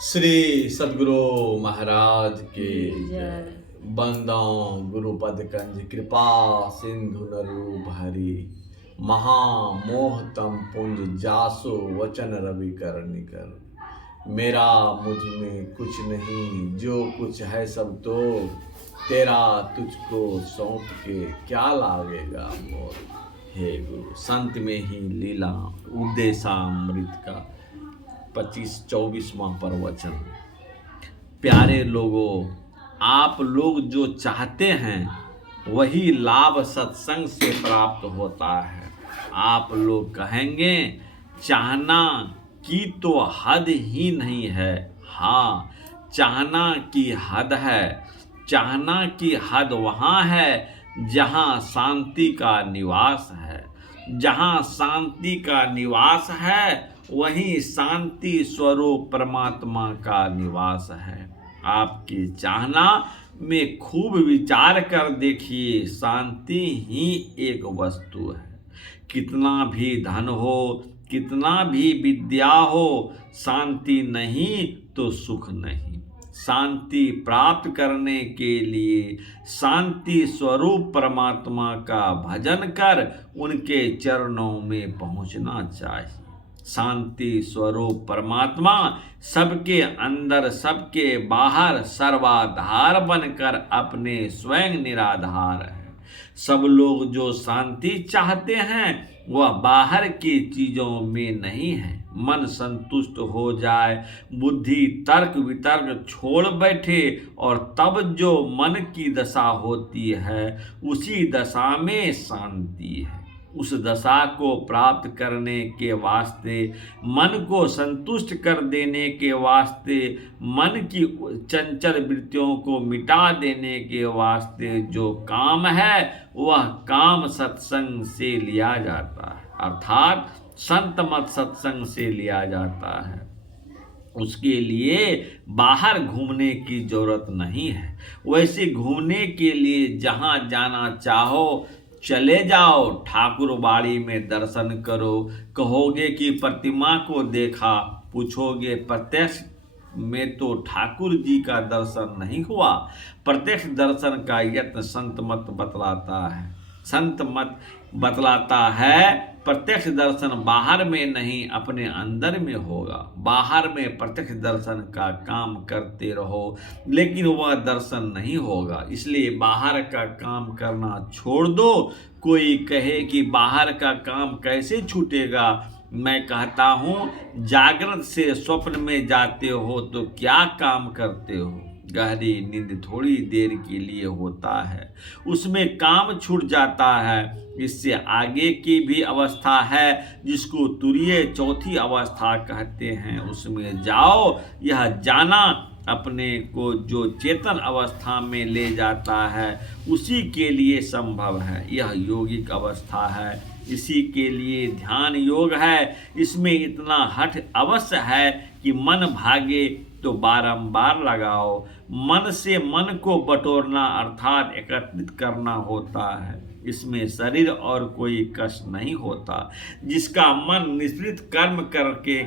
श्री सद्गुरु महाराज के जय। बंदाओं गुरुपद कंज कृपा सिंधु नरूप हरि महामोहतम पुंज जासो वचन रवि कर निकर। मेरा मुझ में कुछ नहीं, जो कुछ है सब तो तेरा, तुझको सौंप के क्या लागेगा मोर। हे गुरु, संत में ही लीला उपदेशामृत का 25-24वां प्रवचन। प्यारे लोगों, आप लोग जो चाहते हैं वही लाभ सत्संग से प्राप्त होता है। आप लोग कहेंगे चाहना की तो हद ही नहीं है। हाँ, चाहना की हद है। चाहना की हद वहाँ है जहाँ शांति का निवास है। जहाँ शांति का निवास है वहीं शांति स्वरूप परमात्मा का निवास है। आपकी चाहना में खूब विचार कर देखिए, शांति ही एक वस्तु है। कितना भी धन हो, कितना भी विद्या हो, शांति नहीं तो सुख नहीं। शांति प्राप्त करने के लिए शांति स्वरूप परमात्मा का भजन कर उनके चरणों में पहुंचना चाहिए। शांति स्वरूप परमात्मा सबके अंदर सबके बाहर सर्वाधार बनकर अपने स्वयं निराधार है। सब लोग जो शांति चाहते हैं वह बाहर की चीजों में नहीं है। मन संतुष्ट हो जाए, बुद्धि तर्क वितर्क छोड़ बैठे और तब जो मन की दशा होती है उसी दशा में शांति है। उस दशा को प्राप्त करने के वास्ते, मन को संतुष्ट कर देने के वास्ते, मन की चंचल वृत्तियों को मिटा देने के वास्ते जो काम है वह काम सत्संग से लिया जाता है, अर्थात संत मत सत्संग से लिया जाता है। उसके लिए बाहर घूमने की जरूरत नहीं है। वैसे घूमने के लिए जहाँ जाना चाहो चले जाओ, ठाकुर बाड़ी में दर्शन करो। कहोगे कि प्रतिमा को देखा, पूछोगे प्रत्यक्ष में तो ठाकुर जी का दर्शन नहीं हुआ। प्रत्यक्ष दर्शन का यत्न संत मत बतलाता है। संत मत बतलाता है प्रत्यक्ष दर्शन बाहर में नहीं अपने अंदर में होगा। बाहर में प्रत्यक्ष दर्शन का काम करते रहो लेकिन वह दर्शन नहीं होगा, इसलिए बाहर का काम करना छोड़ दो। कोई कहे कि बाहर का काम कैसे छूटेगा, मैं कहता हूँ जागृत से स्वप्न में जाते हो तो क्या काम करते हो। गहरी नींद थोड़ी देर के लिए होता है, उसमें काम छूट जाता है। इससे आगे की भी अवस्था है जिसको तुरीय चौथी अवस्था कहते हैं, उसमें जाओ। यह जाना अपने को जो चेतन अवस्था में ले जाता है उसी के लिए संभव है। यह योगिक अवस्था है, इसी के लिए ध्यान योग है। इसमें इतना हठ अवश्य है कि मन भागे तो बारंबार लगाओ। मन से मन को बटोरना अर्थात एकत्रित करना होता है। इसमें शरीर और कोई कष्ट नहीं होता। जिसका मन निष्कृत कर्म करके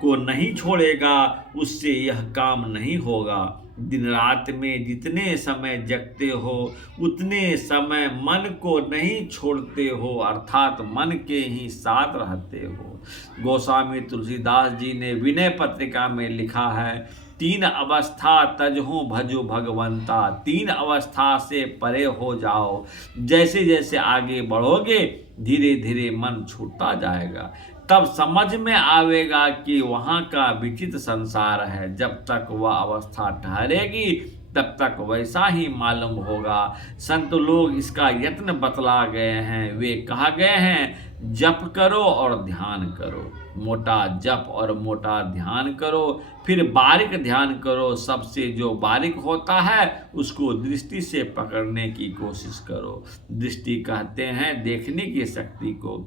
को नहीं छोड़ेगा उससे यह काम नहीं होगा। दिन रात में जितने समय जगते हो उतने समय मन को नहीं छोड़ते हो, अर्थात मन के ही साथ रहते हो। गोस्वामी तुलसीदास जी ने विनय पत्रिका में लिखा है, तीन अवस्था तजहु भजो भगवंता। तीन अवस्था से परे हो जाओ। जैसे जैसे आगे बढ़ोगे धीरे धीरे मन छूटता जाएगा। तब समझ में आवेगा कि वहाँ का विचित्र संसार है। जब तक वह अवस्था ठहरेगी तब तक वैसा ही मालूम होगा। संत लोग इसका यत्न बतला गए हैं। वे कहा गए हैं जप करो और ध्यान करो। मोटा जप और मोटा ध्यान करो, फिर बारीक ध्यान करो। सबसे जो बारीक होता है उसको दृष्टि से पकड़ने की कोशिश करो। दृष्टि कहते हैं देखने की शक्ति को।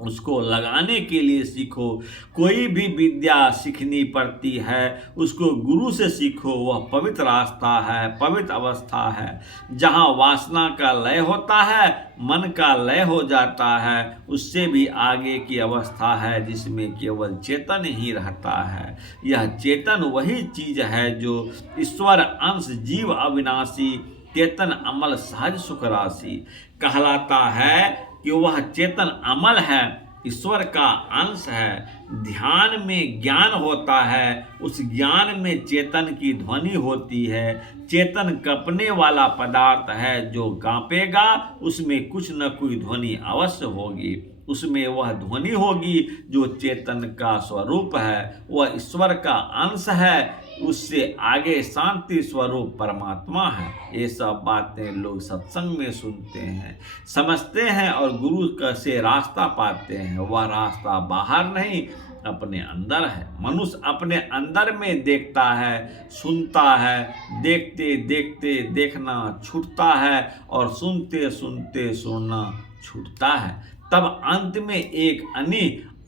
उसको लगाने के लिए सीखो। कोई भी विद्या सीखनी पड़ती है उसको गुरु से सीखो। वह पवित्र रास्ता है, पवित्र अवस्था है। जहाँ वासना का लय होता है, मन का लय हो जाता है, उससे भी आगे की अवस्था है जिसमें केवल चेतन ही रहता है। यह चेतन वही चीज है जो ईश्वर अंश, जीव अविनाशी, चेतन अमल, सहज सुख राशि कहलाता है कि वह चेतन अमल है, ईश्वर का अंश है। ध्यान में ज्ञान होता है, उस ज्ञान में चेतन की ध्वनि होती है। चेतन कपने वाला पदार्थ है, जो कांपेगा उसमें कुछ न कोई ध्वनि अवश्य होगी। उसमें वह ध्वनि होगी जो चेतन का स्वरूप है, वह ईश्वर का अंश है। उससे आगे शांति स्वरूप परमात्मा है। ये सब बातें लोग सत्संग में सुनते हैं, समझते हैं और गुरु से रास्ता पाते हैं। वह रास्ता बाहर नहीं, अपने अंदर है। मनुष्य अपने अंदर में देखता है, सुनता है, देखते देखते देखना छूटता है और सुनते सुनते सुनना छूटता है। तब अंत में एक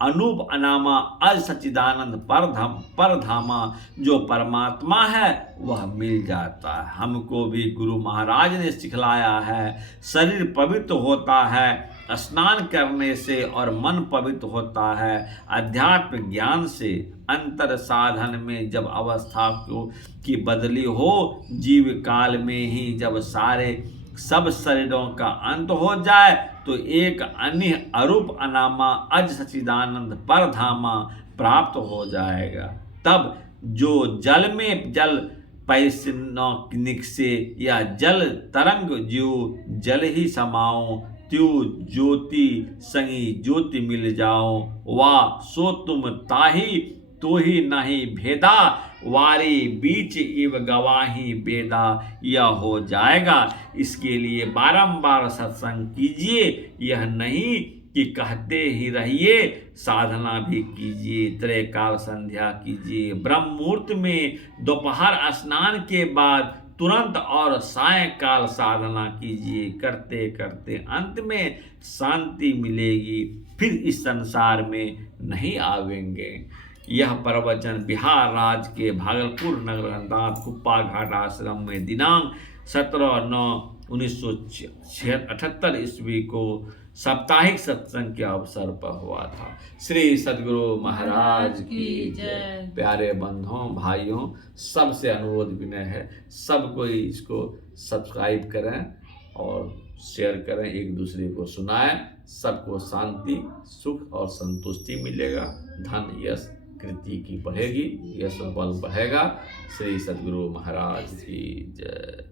अनूप अनामा अज सच्चिदानंद परधामा जो परमात्मा है वह मिल जाता है। हमको भी गुरु महाराज ने सिखलाया है, शरीर पवित्र होता है स्नान करने से और मन पवित्र होता है अध्यात्म ज्ञान से। अंतर साधन में जब अवस्था की बदली हो, जीव काल में ही जब सब शरीरों का अंत हो जाए, तो एक अन्य अरूप अनामा अज सच्चिदानंद परधामा प्राप्त हो जाएगा। तब जो जल में जल पैसनिक से या जल तरंग जीव जल ही समाओ, त्यो ज्योति संगी ज्योति मिल जाओ। वाह सो तुम ताही तो ही नहीं भेदा, वारी बीच इव गवाही बेदा, यह हो जाएगा। इसके लिए बारंबार सत्संग कीजिए। यह नहीं कि कहते ही रहिए, साधना भी कीजिए। त्रैकाल संध्या कीजिए, ब्रह्म मुहूर्त में, दोपहर स्नान के बाद तुरंत और सायंकाल साधना कीजिए। करते करते अंत में शांति मिलेगी, फिर इस संसार में नहीं आवेंगे। यह प्रवचन बिहार राज्य के भागलपुर नगर अंतर्गत कुप्पा घाट आश्रम में दिनांक 17/9/1978 ईस्वी को साप्ताहिक सत्संग के अवसर पर हुआ था। श्री सद्गुरु महाराज की जय। प्यारे बंधुओं भाइयों, सबसे अनुरोध विनय है, सब कोई इसको सब्सक्राइब करें और शेयर करें, एक दूसरे को सुनाएं। सबको शांति, सुख और संतुष्टि मिलेगा। धन यश कृति की बढ़ेगी, यश बल बढ़ेगा। श्री सद्गुरु महाराज की जय।